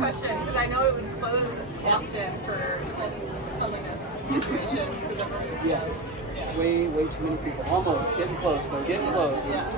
Question, because I know it would close often for cleanliness situations. Yes, way too many people. Almost getting close though, getting close. Yeah.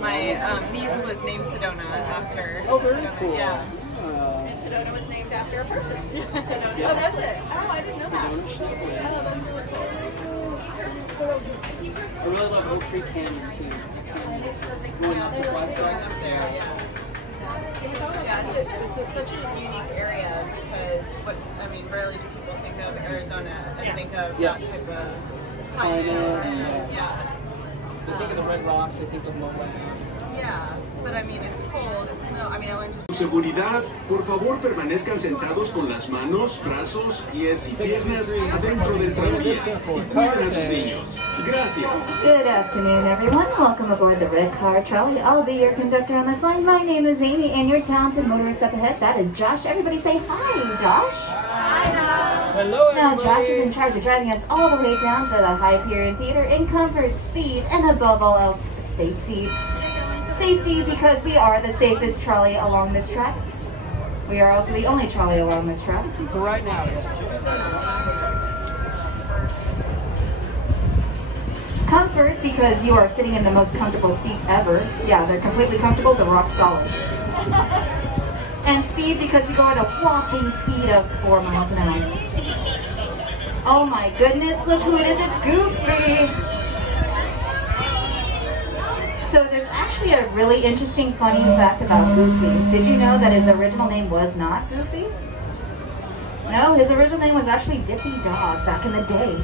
My niece was named Sedona after. Oh, very Sedona. cool. Yeah. And Sedona was named after a person. Sedona. Oh, was it? Oh, I didn't know that. Sedona Chevrolet. Oh, that's really cool. I really love Oak Creek Canyon too. Going up to Flat Going up there, yeah. Yeah, it's such a unique area because rarely do people think of Arizona and think of that type of climate. Yeah. They think of the Red Rocks, they think of Moab. Yeah, but I mean, it's cold, it's snow. I mean, I went to... Seguridad, por favor permanezcan sentados con las manos, brazos, pies y piernas adentro del tranvía y cuiden a sus niños. Gracias. Good afternoon, everyone. Welcome aboard the Red Car Trolley. I'll be your conductor on this line. My name is Amy, and your talented motorist up ahead, that is Josh. Everybody say hi, Josh. Hi, Hello, Now, Josh is in charge of driving us all the way down to the Hyperion Theater in comfort, speed, and above all else, safety. Safety because we are the safest trolley along this track. We are also the only trolley along this track. For right now, yes. Comfort because you are sitting in the most comfortable seats ever. Yeah, they're completely comfortable, they're rock solid. And speed because we go at a whopping speed of 4 miles an hour. Oh my goodness, look who it is, it's Goofy! So there's actually a really interesting, funny fact about Goofy. Did you know that his original name was not Goofy? No, his original name was actually Dippy Dog back in the day.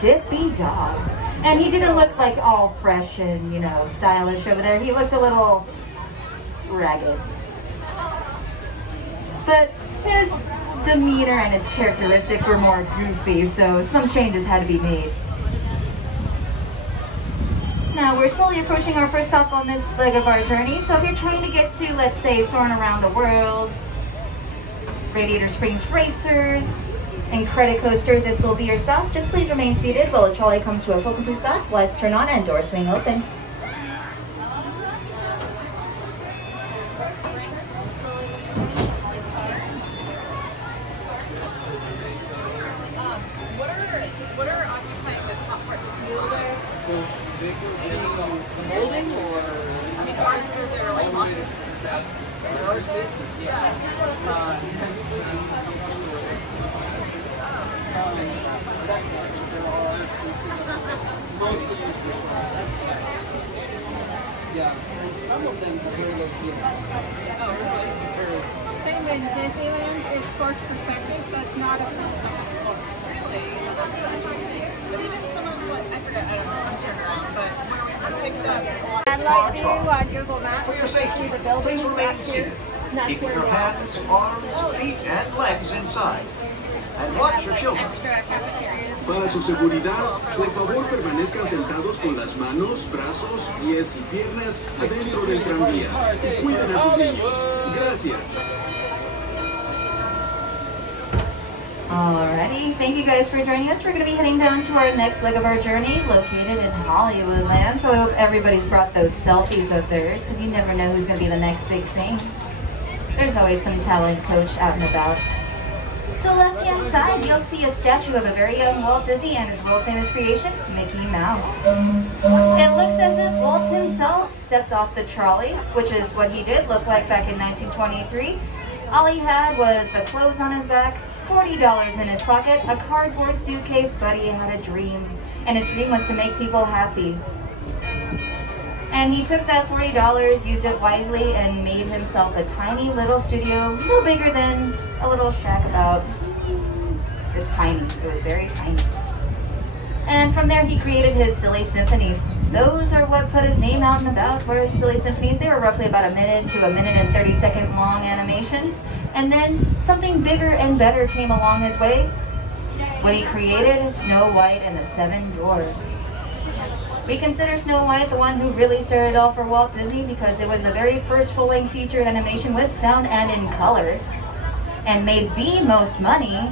Dippy Dog. And he didn't look like all fresh and, you know, stylish over there. He looked a little ragged. But his demeanor and his characteristics were more goofy, so some changes had to be made. Now, we're slowly approaching our first stop on this leg of our journey, so if you're trying to get to, let's say, Soaring Around the World, Radiator Springs Racers, and Credit Coaster, this will be your stop. Just please remain seated while the trolley comes to a full complete stop. Lights turn on and doors swing open. What are occupying the top part of the wheelbase? The molding or? I mean, are there like offices? There are spaces. Yeah. Technically, that's not it. There are spaces. Mostly used for yeah, and some of them are very low ceilings. Oh, really? Same in Disneyland, it's forced perspective, so it's not a full second floor. Really? Well, that's so interesting. But even some of what, I forget, I don't know, I'm turned around, but I picked up I'd like to Google Maps. For your safety, please remain seated. Keep your hands, arms, feet, and legs inside. And watch your children. Extra cafeteria. Para su seguridad, por favor permanezcan sentados con las manos, brazos, pies y piernas adentro del tranvía y cuiden a sus niños. Gracias. Alrighty, thank you guys for joining us. We're going to be heading down to our next leg of our journey, located in Hollywoodland. So I hope everybody's brought those selfies of theirs, because you never know who's going to be the next big thing. There's always some talent coach out and about. To the left-hand side, you'll see a statue of a very young Walt Disney and his world-famous creation, Mickey Mouse. It looks as if Walt himself stepped off the trolley, which is what he did look like back in 1923. All he had was the clothes on his back, $40 in his pocket, a cardboard suitcase, but he had a dream. And his dream was to make people happy. And he took that $40, used it wisely, and made himself a tiny little studio, no bigger than a little shack about It's tiny. It was very tiny. And from there he created his silly symphonies. Those are what put his name out and about, were silly symphonies. They were roughly about a minute to a minute and 30-second long animations. And then something bigger and better came along his way when he created Snow White and the Seven Dwarves. We consider Snow White the one who really started off for Walt Disney because it was the very first full-length feature animation with sound and in color, and made the most money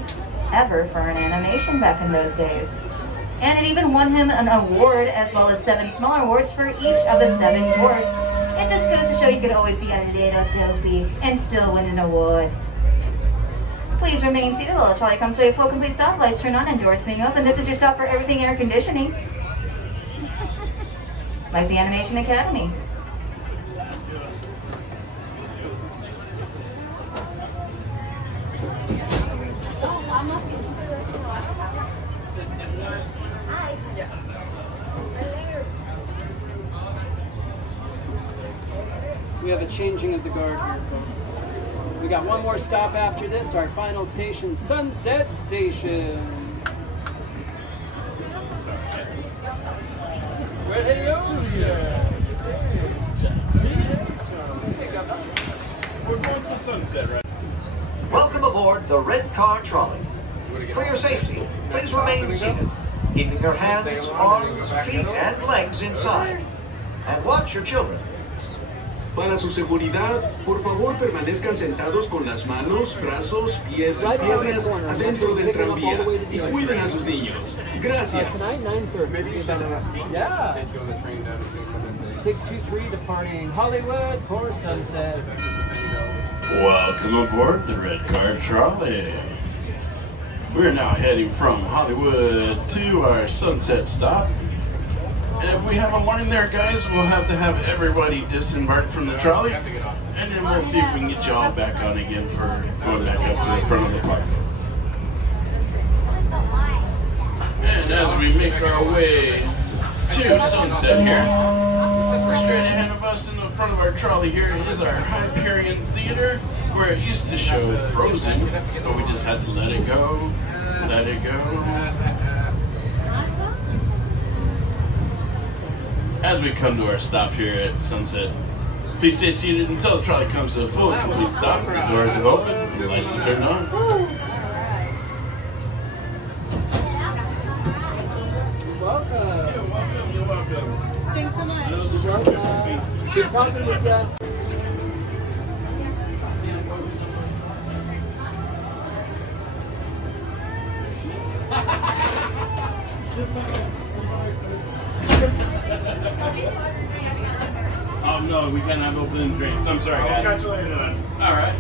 ever for an animation back in those days. And it even won him an award as well as 7 smaller awards for each of the 7 dwarves. It just goes to show you could always be a little dopey and still win an award. Please remain seated while the trolley comes to a full complete stop. Lights turn on and doors swing open. This is your stop for everything air conditioning. Like the Animation Academy. We have a changing of the guard here, folks. We got one more stop after this, our final station, Sunset Station. Ready to go, sir. We're going to Sunset, right? Welcome aboard the Red Car Trolley. For your safety, please remain seated, keeping your hands, arms, feet, and legs inside. And watch your children. Para su seguridad, por favor permanezcan sentados con las manos, brazos, pies y piernas adentro del tranvía y cuiden a sus niños. Gracias. Tonight, 9:30. Maybe you should yeah. 623 departing Hollywood for Sunset. Welcome aboard the Red Car Trolley. We're now heading from Hollywood to our Sunset stop. And if we have a line there, guys, we'll have to have everybody disembark from the trolley, and then we'll see if we can get you all back on again for going back up to the front of the park. And as we make our way to Sunset here, straight ahead of us in the front of our trolley here is our Hyperion Theater, where it used to show Frozen, but we just had to let it go, let it go. As we come to our stop here at Sunset, please stay seated until the trolley comes to a full and complete stop. The doors have opened and the lights have turned on. Welcome. You're welcome. Thanks so much. Good talking with you. Oh no, we can't have open drinks. I'm sorry, guys. I'll catch you later then. All right.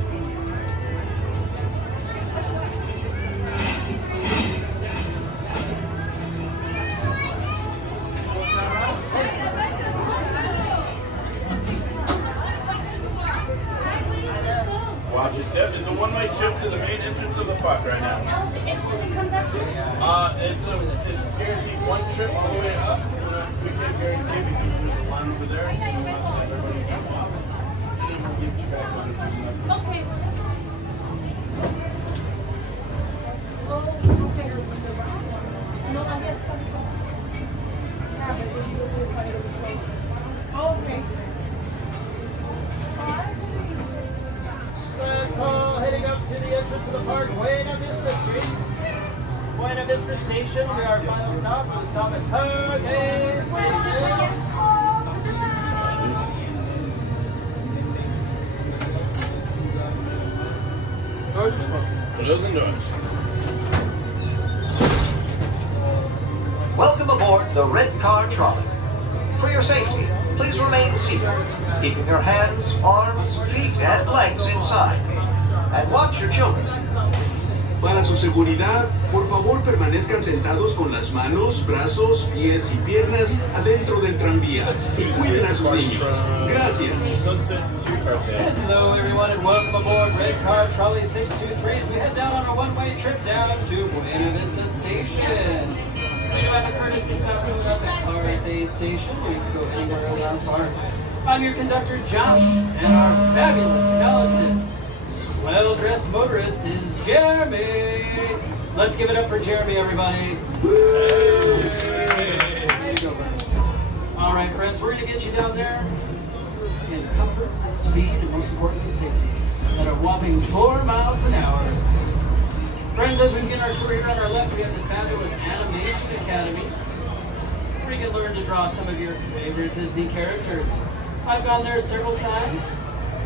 Watch your step. It's a one-way trip to the main entrance of the park right now. It's guaranteed one trip all the way up. We can't guarantee because there's a line over there. And then we'll give you back on if there's enough. Okay. Okay. Last call, heading up to the entrance of the park, Buena Vista Street. Buena Vista Station will be our final stop. We'll stop at Hurricane Station. Doors are smoking. Windows and doors. Welcome aboard the Red Car Trolley. For your safety, please remain seated, keeping your hands, arms, feet, and legs inside. And watch your children. Para su seguridad, por favor permanezcan sentados con las manos, brazos, pies y piernas adentro del tranvía y cuiden a sus niños. Gracias. Hello everyone and welcome aboard Red Car Trolley 623 as we head down on a one-way trip down to Buena Vista Station. We do have a courtesy stop coming up at RSA Station. We can go anywhere around the park. I'm your conductor Josh, and our fabulous, talented, well-dressed motorist is Jeremy. Let's give it up for Jeremy, everybody. All right, friends, we're going to get you down there in comfort, speed, and most importantly, safety at a whopping 4 miles an hour. Friends, as we begin our tour here on our left, we have the fabulous Animation Academy, where you can learn to draw some of your favorite Disney characters. I've gone there several times.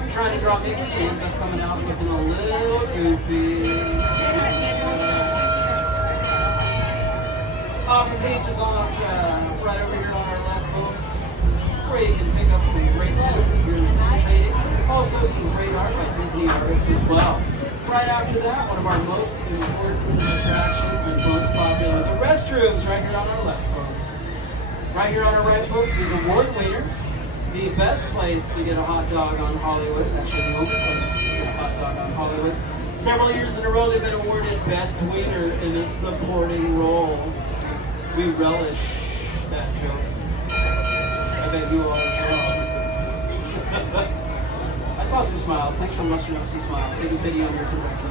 I'm trying to draw Mickey, and he ends up coming out looking a little goofy. The page is off right over here on our left, folks, where you can pick up some great lessons if you're trading. Also some great art by Disney artists as well. Right after that, one of our most important attractions and most popular, the restrooms right here on our left, folks. Right here on our right, folks, is award winners. The best place to get a hot dog on Hollywood, actually the only place to get a hot dog on Hollywood. Several years in a row, they've been awarded Best Wiener in a supporting role. We relish that joke. I bet you all as well. I saw some smiles. Thanks for mustering up some smiles. Take a video on your director.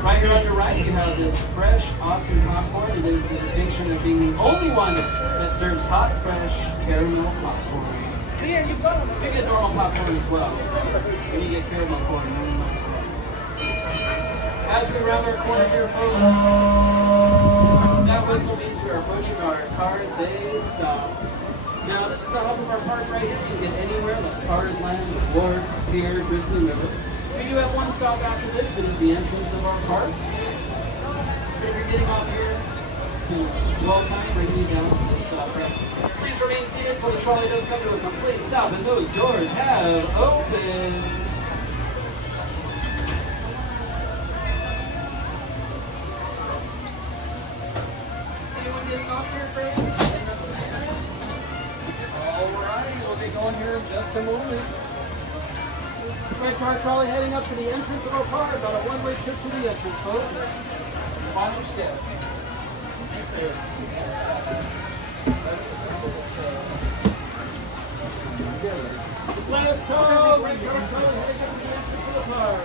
Right here on your right, you have this fresh, awesome popcorn. It is the distinction of being the only one that serves hot, fresh caramel popcorn. You get normal popcorn as well. And you get caramel corn. As we round our corner here, folks, that whistle means we are approaching our card bay stop. Now, this is the hub of our park right here. You can get anywhere like Cars Land, Ward, Pier, Grizzly River. We do have one stop after this. It is the entrance of our park. If you're getting off here, it's well time bringing you down to this stop right. Please remain seated until the trolley does come to a complete stop and those doors have opened. Anyone getting off here, friends? Alright, we'll be going here in just a moment. Red Car Trolley heading up to the entrance of our park on a one-way trip to the entrance, folks. Watch your step. Last call, Red Car Trolley heading up to the entrance of the park.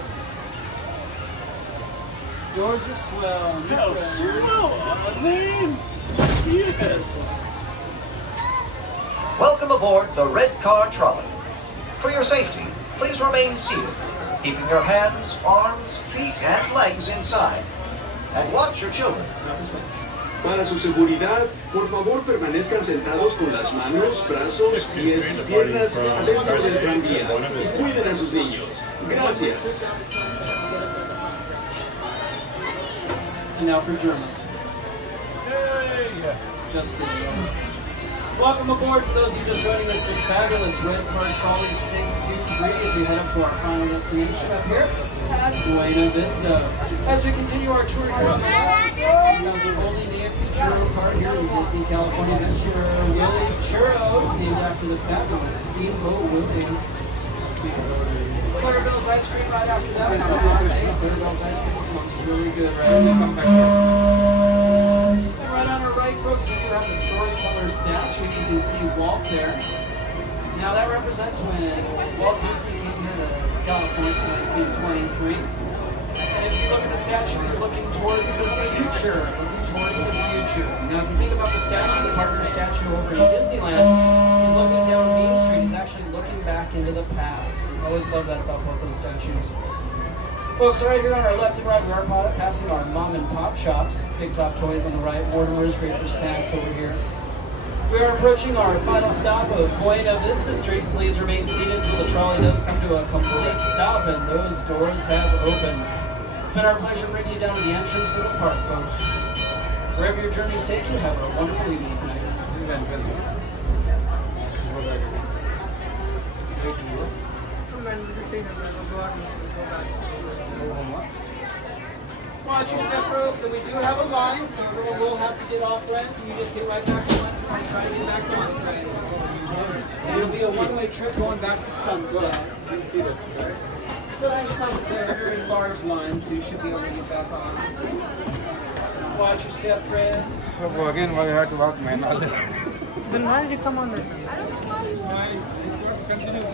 Doors are swell. Yes. Welcome aboard the Red Car Trolley. For your safety, please remain seated, keeping your hands, arms, feet, and legs inside. And watch your children. Para su seguridad, por favor permanezcan sentados con las manos, brazos, pies y piernas adentro del tranvía y cuiden a sus niños. Gracias. And now for German. Just kidding. Welcome aboard for those of you just joining us this fabulous Red Car Trolley 623 as we head up to our final destination up here at Buena Vista. As we continue our tour here on the left, we have the only named churro cart here in Disney, California Adventure, Willie's Churros, named after the fabulous Steamboat Willie. Clarabelle's ice cream right after that. Clarabelle's ice cream smells really good right when we come back here. And right on our right, folks, we do have the storyteller statue. You can see Walt there. Now that represents when Walt Disney came here to California in 1923. And if you look at the statue, he's looking towards the future. Now if you think about the statue, the partner statue over in Disneyland, he's looking down Main Street. He's actually looking back into the past. I always love that about both those statues. Folks, right here on our left and right, we are passing our mom and pop shops. Big Top Toys on the right, Mortimer's, great for snacks over here. We are approaching our final stop of Buena Vista Street. Please remain seated until the trolley does come to a complete stop and those doors have opened. It's been our pleasure bringing you down to the entrance of the park, folks. Wherever your journey is taking you, have a wonderful evening tonight. This has been good. Watch your step, folks, and we do have a line, so everyone will have to get off, friends, and you just get right back on and try to get back on, friends. It'll be a one-way trip going back to Sunset. It says on the front, it's a very large line, so you should be able to get back on. Watch your step, friends. Well, again, why you have to walk, man? Then why did you come on there? Continue.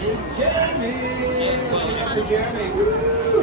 Is Jeremy. Jeremy. Woo!